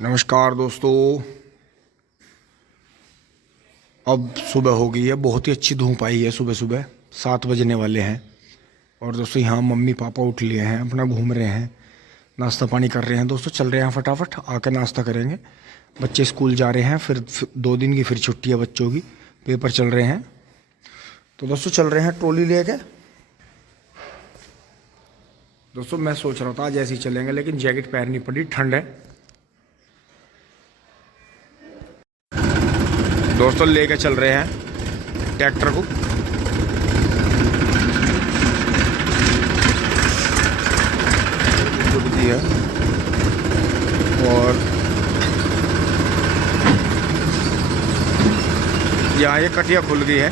नमस्कार दोस्तों। अब सुबह हो गई है, बहुत ही अच्छी धूप आई है। सुबह सुबह 7 बजने वाले हैं। और दोस्तों यहाँ मम्मी पापा उठ लिए हैं, अपना घूम रहे हैं, नाश्ता पानी कर रहे हैं। दोस्तों चल रहे हैं फटाफट, आकर नाश्ता करेंगे। बच्चे स्कूल जा रहे हैं, फिर 2 दिन की फिर छुट्टी है बच्चों की, पेपर चल रहे हैं। तो दोस्तों चल रहे हैं ट्रॉली लेके। दोस्तों मैं सोच रहा था आज ऐसे ही चलेंगे, लेकिन जैकेट पहननी पड़ी, ठंड है। दोस्तों लेके चल रहे हैं ट्रैक्टर को। जुड़ती है और यहाँ ये कटिया खुल गई है,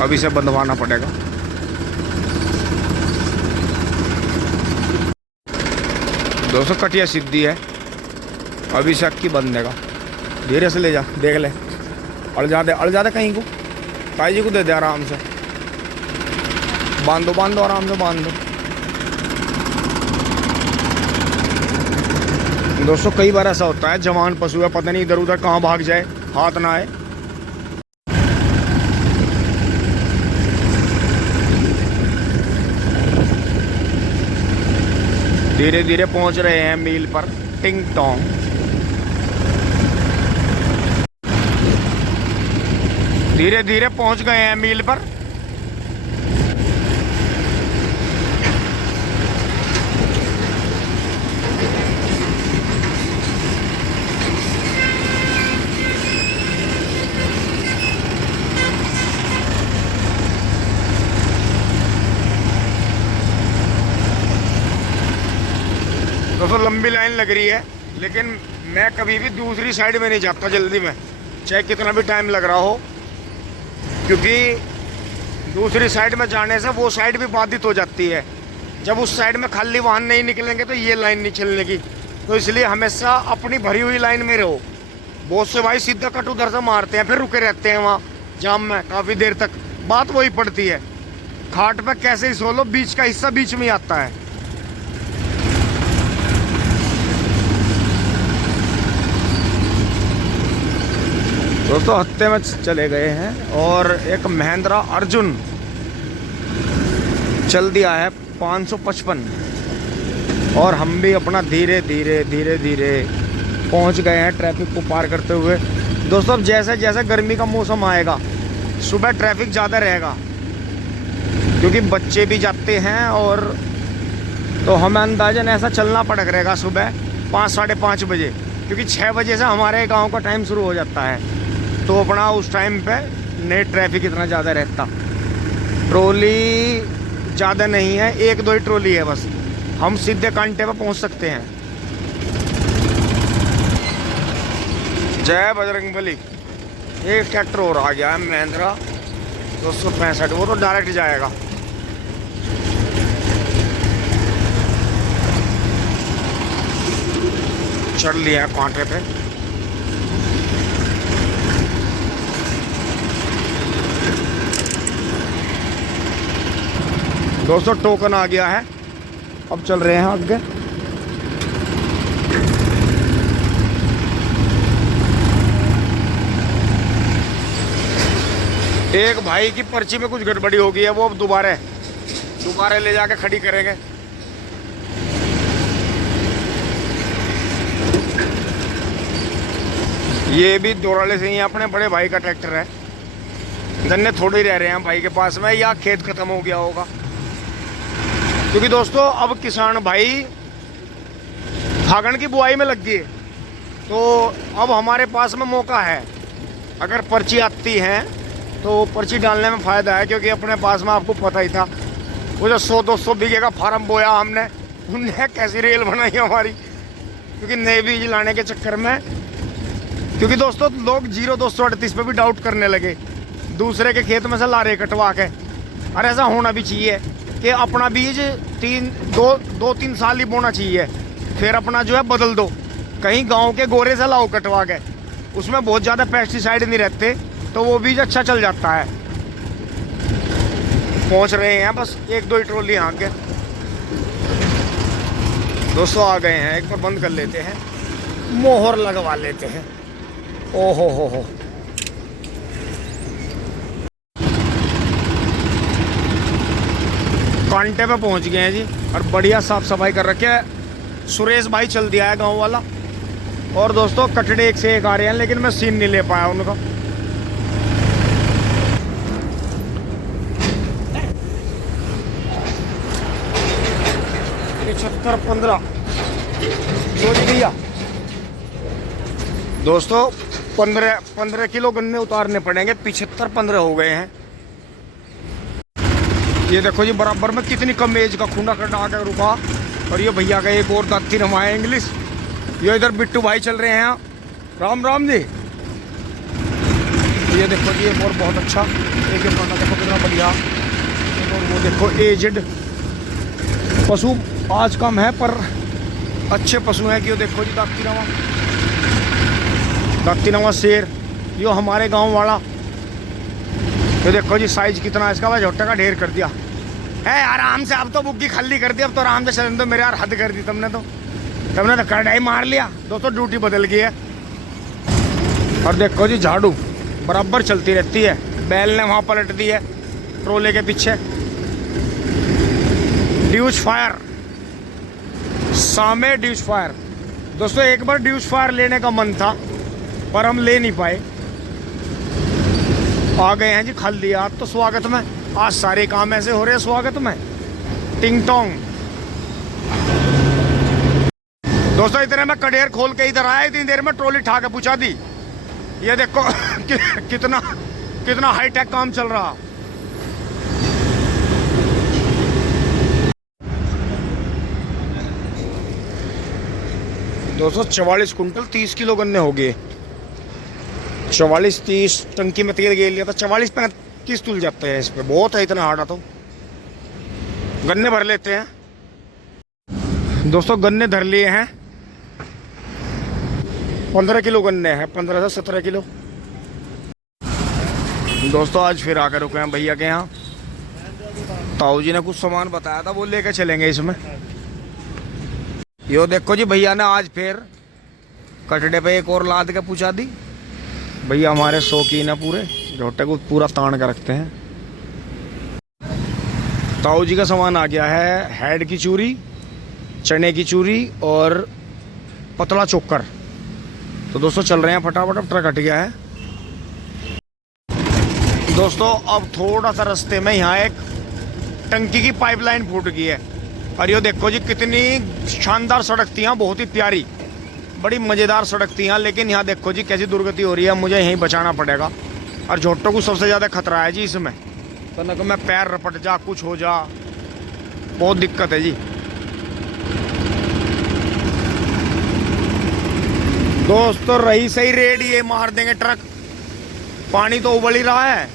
अब इसे बंधवाना पड़ेगा। दोस्तों कटिया सीधी है, अब इसे अक्की बंध देगा। धीरे से ले जा, देख ले, अड़ जाते कहीं को। ताई जी को दे दे, आराम से बांध दो, आराम से बांध दो। दोस्तों कई बार ऐसा होता है, जवान पशु है, पता नहीं इधर उधर कहाँ भाग जाए, हाथ ना आए। धीरे धीरे पहुंच रहे हैं मील पर, टिंग टोंग। धीरे धीरे पहुंच गए हैं मील पर। दोस्तों लंबी लाइन लग रही है, लेकिन मैं कभी भी दूसरी साइड में नहीं जाता जल्दी में, चाहे कितना भी टाइम लग रहा हो, क्योंकि दूसरी साइड में जाने से वो साइड भी बाधित हो जाती है। जब उस साइड में खाली वाहन नहीं निकलेंगे तो ये लाइन नहीं चलने की। तो इसलिए हमेशा अपनी भरी हुई लाइन में रहो। बहुत से भाई सीधा कट उधर से मारते हैं, फिर रुके रहते हैं वहाँ जाम में काफ़ी देर तक। बात वही पड़ती है, खाट पे कैसे ही सो लो, बीच का हिस्सा बीच में आता है। दोस्तों हत्ते में चले गए हैं और एक महिंद्रा अर्जुन चल दिया है 555, और हम भी अपना धीरे धीरे पहुंच गए हैं ट्रैफिक को पार करते हुए। दोस्तों अब जैसे जैसे गर्मी का मौसम आएगा, सुबह ट्रैफिक ज़्यादा रहेगा, क्योंकि बच्चे भी जाते हैं, और तो हमें अंदाजन ऐसा चलना पड़ेगा सुबह 5 साढ़े 5 बजे, क्योंकि 6 बजे से हमारे गाँव का टाइम शुरू हो जाता है। तो अपना उस टाइम पे नहीं ट्रैफिक इतना ज़्यादा रहता। ट्रॉली ज़्यादा नहीं है, 1-2 ही ट्रॉली है बस, हम सीधे कांटे पे पहुंच सकते हैं। जय बजरंगबली। एक ट्रैक्टर और आ गया है महिंद्रा 265, वो तो डायरेक्ट जाएगा। चढ़ लिया कांटे पे। दोस्तों टोकन आ गया है, अब चल रहे हैं आगे। एक भाई की पर्ची में कुछ गड़बड़ी हो गई है, वो अब दोबारा ले जाके खड़ी करेंगे। ये भी दोराले से ही अपने बड़े भाई का ट्रैक्टर है। गन्ने थोड़े ही रह रहे हैं भाई के पास में, या खेत खत्म हो गया होगा, क्योंकि दोस्तों अब किसान भाई फागण की बुआई में लग गए। तो अब हमारे पास में मौका है, अगर पर्ची आती है तो पर्ची डालने में फ़ायदा है, क्योंकि अपने पास में आपको पता ही था, वो जो 100-200 बीघे का फार्म बोया हमने, उनने कैसी रेल बनाई हमारी, क्योंकि नए बीज लाने के चक्कर में। क्योंकि दोस्तों लोग 0238 पे भी डाउट करने लगे, दूसरे के खेत में से लारे कटवा के। और ऐसा होना भी चाहिए कि अपना बीज 2-3 साल ही बोना चाहिए, फिर अपना जो है बदल दो। कहीं गांव के गोरे से लाओ कटवा के, उसमें बहुत ज़्यादा पेस्टिसाइड नहीं रहते, तो वो बीज अच्छा चल जाता है। पहुंच रहे हैं, बस 1-2 ही ट्रॉली आगे। दोस्तों आ गए हैं, एक बार बंद कर लेते हैं। मोहर लगवा लेते हैं। ओ हो, कांटे पे पहुंच गए हैं जी और बढ़िया साफ सफाई कर रखे है। सुरेश भाई चल दिया है गांव वाला। और दोस्तों कटड़े एक से एक आ रहे हैं, लेकिन मैं सीन नहीं ले पाया उनका। पिछहत्तर 15 भैया दोस्तों 15 किलो गन्ने उतारने पड़ेंगे। 75-15 हो गए हैं। ये देखो जी बराबर में कितनी कम एज का खूंडा कर आकर रुका। और ये भैया का एक और दाती रमाया इंग्लिश। ये इधर बिट्टू भाई चल रहे हैं। राम राम जी। ये देखो जी एक और बहुत अच्छा एक देखो कितना बढ़िया। और वो देखो एजेड पशु आज कम है पर अच्छे पशु हैं। कि देखो जी दाती नवा शेर, यो हमारे गांव वाला। ये देखो जी साइज कितना इसका। भाई झोटे का ढेर कर दिया है। आराम से अब तो बुग्गी खाली कर दी। अब तो आराम से चलन दो मेरे यार, हद कर दी तुमने तो कड़ाई मार लिया। दोस्तों ड्यूटी बदल गई है। और देखो जी झाड़ू बराबर चलती रहती है। बैल ने वहां पलट दी है ट्रोले के पीछे। ड्यूज फायर सामे ड्यूज फायर। दोस्तों एक बार ड्यूज फायर लेने का मन था पर हम ले नहीं पाए। आ गए हैं जी खाली। आज तो स्वागत में आज सारे काम ऐसे हो रहे हैं स्वागत में। टिंग टोंग। दोस्तों इतने में कडेर खोल के इधर आया। इतनी देर में ट्रॉली ठा के पूछा दी। ये देखो कितना हाईटेक काम चल रहा। दोस्तों 44 कुंटल 30 किलो गन्ने हो गए। 44-30 टंकी में तेल गेल लिया था। 44-35 तुल जाते हैं इस पे। बहुत है इतना हार्डा। तो गन्ने भर लेते हैं। दोस्तों गन्ने धर लिए हैं। 15 किलो गन्ने हैं। 15 से 17 किलो। दोस्तों आज फिर आकर रुके हैं भैया के यहाँ। ताऊ जी ने कुछ सामान बताया था वो लेके चलेंगे इसमें। यो देखो जी भैया ने आज फिर कटड़े पे एक और लाद के पूछा दी। भैया हमारे शौकीन है पूरे, झोटे को पूरा तान के रखते हैं। ताऊ जी का सामान आ गया है। हेड की चूरी, चने की चूरी और पतला चोकर। तो दोस्तों चल रहे हैं फटाफट। अब ट्रक हट गया है। दोस्तों अब थोड़ा सा रास्ते में यहाँ एक टंकी की पाइपलाइन फूट गई है। और ये देखो जी कितनी शानदार सड़क थी यहाँ, बहुत ही प्यारी बड़ी मज़ेदार सड़क थी यहाँ। लेकिन यहाँ देखो जी कैसी दुर्गति हो रही है। मुझे यहीं बचाना पड़ेगा। और झोटों को सबसे ज़्यादा खतरा है जी इसमें। तो न मैं पैर रपट जा कुछ हो जा, बहुत दिक्कत है जी। दोस्तों रही सही रेड ये मार देंगे ट्रक। पानी तो उबल ही रहा है।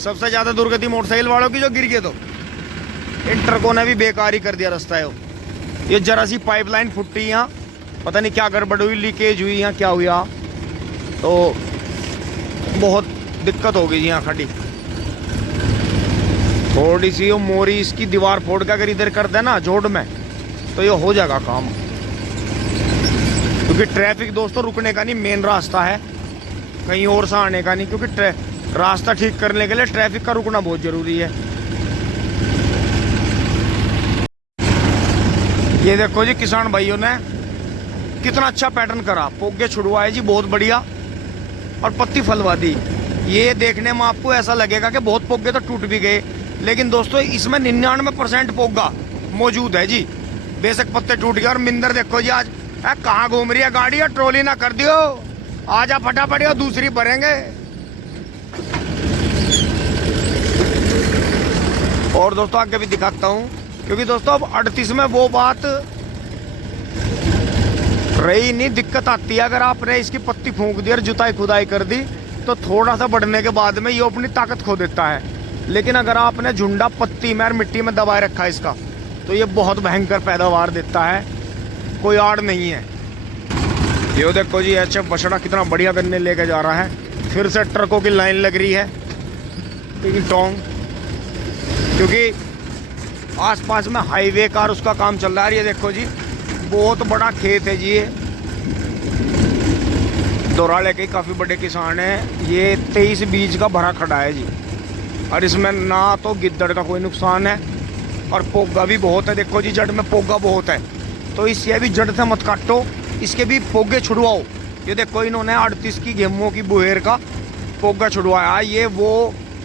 सबसे ज़्यादा दुर्गति मोटरसाइकिल वालों की जो गिर गए। तो इन ट्रकों ने भी बेकार ही कर दिया रास्ता है। ये जरा सी पाइपलाइन फुटी यहाँ, पता नहीं क्या गड़बड़ हुई, लीकेज हुई यहाँ क्या हुआ। तो बहुत दिक्कत हो गई यहाँ खड़ी। थोड़ी सी वो मोरी इसकी दीवार फोड़ के अगर इधर कर देना जोड़ में तो ये हो जाएगा काम। क्योंकि ट्रैफिक दोस्तों रुकने का नहीं मेन रास्ता है, कहीं और से आने का नहीं। क्योंकि रास्ता ठीक करने के लिए ट्रैफिक का रुकना बहुत जरूरी है। ये देखो जी किसान भाइयों ने कितना अच्छा पैटर्न करा। पोगे छुड़वाए जी बहुत बढ़िया और पत्ती फलवा दी। ये देखने में आपको ऐसा लगेगा कि बहुत पोगे तो टूट भी गए, लेकिन दोस्तों इसमें 99% पोगा मौजूद है जी। बेशक पत्ते टूट गए। और मिंदर देखो जी आज कहाँ घूम रही है गाड़ी। और ट्रॉली ना कर दियो, आजा फटाफट और दूसरी भरेंगे। और दोस्तों आगे भी दिखाता हूँ। क्योंकि दोस्तों अब 38 में वो बात रही नहीं। दिक्कत आती है अगर आपने इसकी पत्ती फूंक दी और जुताई खुदाई कर दी तो थोड़ा सा बढ़ने के बाद में ये अपनी ताकत खो देता है। लेकिन अगर आपने झुंडा पत्ती में और मिट्टी में दबाए रखा है इसका तो ये बहुत भयंकर पैदावार देता है, कोई आड़ नहीं है। ये देखो जी एचएफ बछड़ा कितना बढ़िया गन्ने लेके जा रहा है। फिर से ट्रकों की लाइन लग रही है टिंग टोंग। क्योंकि आसपास में हाईवे का उसका काम चल रहा है। ये देखो जी बहुत बड़ा खेत है जी ये। दोराले के काफ़ी बड़े किसान हैं। ये 23 बीज का भरा खड़ा है जी, और इसमें ना तो गिद्दड़ का कोई नुकसान है और पोगा भी बहुत है। देखो जी, जड़ में पोगा बहुत है, तो इससे भी जड़ से मत काटो, इसके भी पोगे छुड़वाओ। ये देखो, इन्होंने 38 की गेहूं की बुहेर का पोगा छुड़वाया। ये वो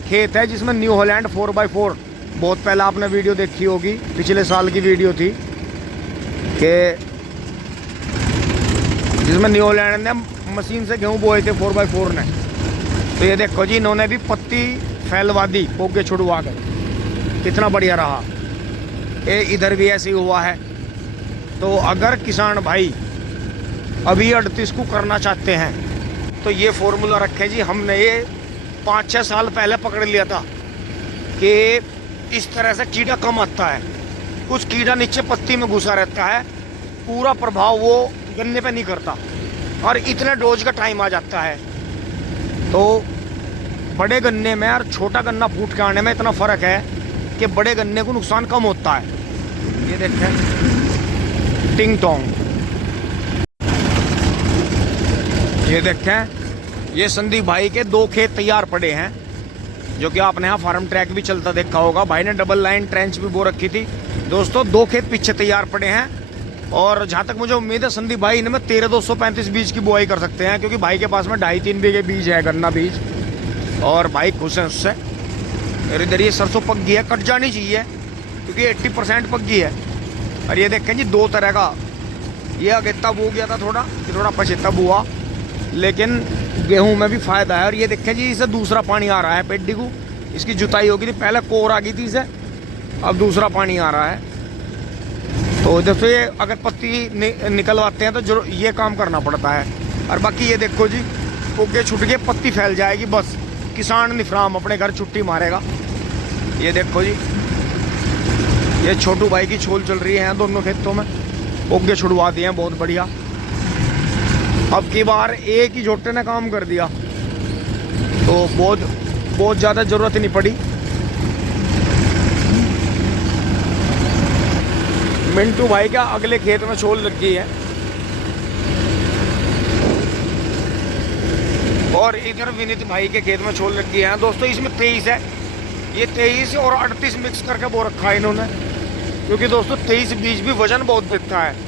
खेत है जिसमें न्यू हॉलैंड 4x4, बहुत पहले आपने वीडियो देखी होगी, पिछले साल की वीडियो थी, कि जिसमें न्यू हॉलैंड ने मशीन से गेहूं बोए थे 4x4 ने। तो ये देखो जी, इन्होंने भी पत्ती फैलवा दी पोगे छुड़वा कर, कितना बढ़िया रहा। ये इधर भी ऐसे ही हुआ है। तो अगर किसान भाई अभी 38 को करना चाहते हैं तो ये फॉर्मूला रखें जी। हमने ये 5-6 साल पहले पकड़ लिया था कि इस तरह से कीड़ा कम आता है, कुछ कीड़ा नीचे पत्ती में घुसा रहता है, पूरा प्रभाव वो गन्ने पे नहीं करता और इतने डोज का टाइम आ जाता है। तो बड़े गन्ने में और छोटा गन्ना फूट के आने में इतना फ़र्क है कि बड़े गन्ने को नुकसान कम होता है। ये देखें, टिंग टोंग, ये देखें, ये संदीप भाई के 2 खेत तैयार पड़े हैं, जो कि आपने यहाँ फार्म ट्रैक भी चलता देखा होगा। भाई ने डबल लाइन ट्रेंच भी बो रखी थी। दोस्तों 2 खेत पीछे तैयार पड़े हैं, और जहाँ तक मुझे उम्मीद है संदीप भाई इनमें 13,235 बीज की बुआई कर सकते हैं, क्योंकि भाई के पास में 2.5-3 बीघे बीज है, गन्ना बीज, और भाई खुश हैं उससे। और इधर ये सरसों पक गई है, कट जानी चाहिए क्योंकि 80% पक गई है। और ये देखें जी, 2 तरह का, ये अगेता बो गया था थोड़ा, ये थोड़ा पछेता बुआ, लेकिन गेहूं में भी फायदा है। और ये देखें जी, इसे दूसरा पानी आ रहा है पेड्डी को, इसकी जुताई होगी थी, पहले कोर आ गई थी इसे, अब दूसरा पानी आ रहा है। तो जैसे ये अगर पत्ती निकलवाते हैं तो जो ये काम करना पड़ता है। और बाकी ये देखो जी, पोगे छुट के पत्ती फैल जाएगी, बस किसान निफराम अपने घर छुट्टी मारेगा। ये देखो जी, ये छोटू भाई की छोल चल रही है दोनों खेतों में, पोगे छुड़वा दिए हैं, बहुत बढ़िया। अब की बार एक ही जोटे ने काम कर दिया, तो बहुत ज़्यादा ज़रूरत नहीं पड़ी। मिंटू भाई का अगले खेत में छोल लग गई है, और इधर विनीत भाई के खेत में छोल लग गई है। दोस्तों इसमें 23 है, ये 23 और 38 मिक्स करके बो रखा है इन्होंने, क्योंकि दोस्तों 23 बीज भी वजन बहुत देता है।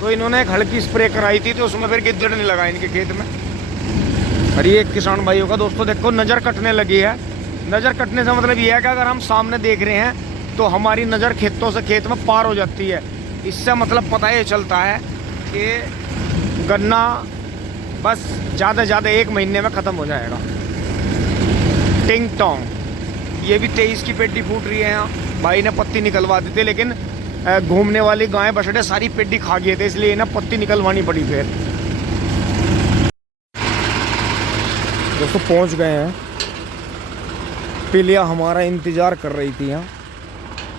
तो इन्होंने एक हल्की स्प्रे कराई थी, तो उसमें फिर गिद्दड़ नहीं लगा इनके खेत में। और ये किसान भाइयों का दोस्तों देखो नज़र कटने लगी है। नज़र कटने से मतलब ये है कि अगर हम सामने देख रहे हैं तो हमारी नज़र खेतों से खेत में पार हो जाती है। इससे मतलब पता ये चलता है कि गन्ना बस ज़्यादा से ज़्यादा 1 महीने में ख़त्म हो जाएगा। टिंग टोंग, ये भी 23 की पेड्डी फूट रही है यहाँ। भाई ने पत्ती निकलवा दी थी, लेकिन घूमने वाली गायें बछड़े सारी पेड्डी खा गए थे, इसलिए इन्हें पत्ती निकलवानी पड़ी। फिर दोस्तों पहुँच गए हैं, पिलिया हमारा इंतज़ार कर रही थी यहाँ।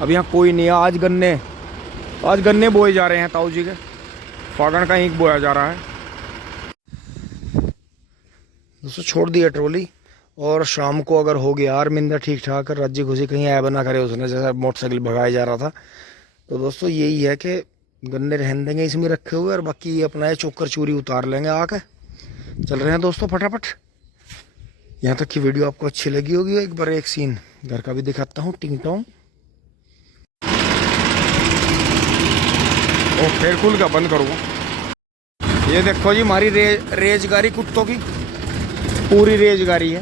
अब यहाँ कोई नहीं है। आज गन्ने बोए जा रहे हैं ताऊ जी के, फागण का ईंख बोया जा रहा है। दोस्तों छोड़ दिया ट्रॉली, और शाम को अगर हो गया यार मिंदा ठीक ठाक, राज्य खुशी कहीं ऐब ना करे उसने, जैसा मोटरसाइकिल भगाया जा रहा था। तो दोस्तों यही है कि गन्ने रहने देंगे इसमें रखे हुए, और बाकी अपना ये चोकर चूरी उतार लेंगे आके। चल रहे हैं दोस्तों फटाफट। यहाँ तक की वीडियो आपको अच्छी लगी होगी। एक बार एक सीन घर का भी दिखाता हूँ, टिंग टोंग। ओ फिर खुल का बंद करूँगा। ये देखो जी, हमारी रेजगारी कुत्तों की पूरी रेजगारी है।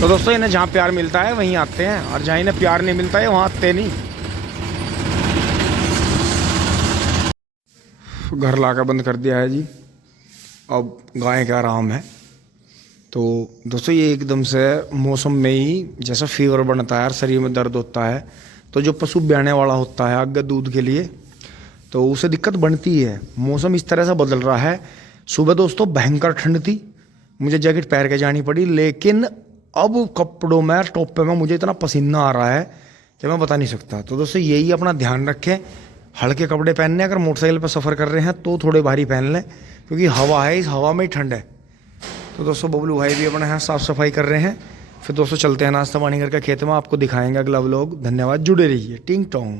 तो दोस्तों इन्हें जहाँ प्यार मिलता है वहीं आते हैं, और जहाँ इन्हें प्यार नहीं मिलता है वहाँ आते नहीं। घर लाकर बंद कर दिया है जी, अब गाय का आराम है। तो दोस्तों ये एकदम से मौसम में ही जैसा फीवर बनता है और शरीर में दर्द होता है, तो जो पशु ब्याने वाला होता है आगे दूध के लिए, तो उसे दिक्कत बनती है। मौसम इस तरह से बदल रहा है। सुबह दोस्तों भयंकर ठंड थी, मुझे जैकेट पहन के जानी पड़ी, लेकिन अब कपड़ों में टोपे में मुझे इतना पसीना आ रहा है कि मैं बता नहीं सकता। तो दोस्तों यही अपना ध्यान रखें, हल्के कपड़े पहनने, अगर मोटरसाइकिल पर सफ़र कर रहे हैं तो थोड़े भारी पहन लें, क्योंकि हवा है, इस हवा में ही ठंड है। तो दोस्तों बबलू भाई भी अपने यहाँ साफ़ सफाई कर रहे हैं। फिर दोस्तों चलते हैं नाश्ता पानी करके खेत में, आपको दिखाएंगे अगला व्लॉग। धन्यवाद, जुड़े रहिए। टिंग टोंग।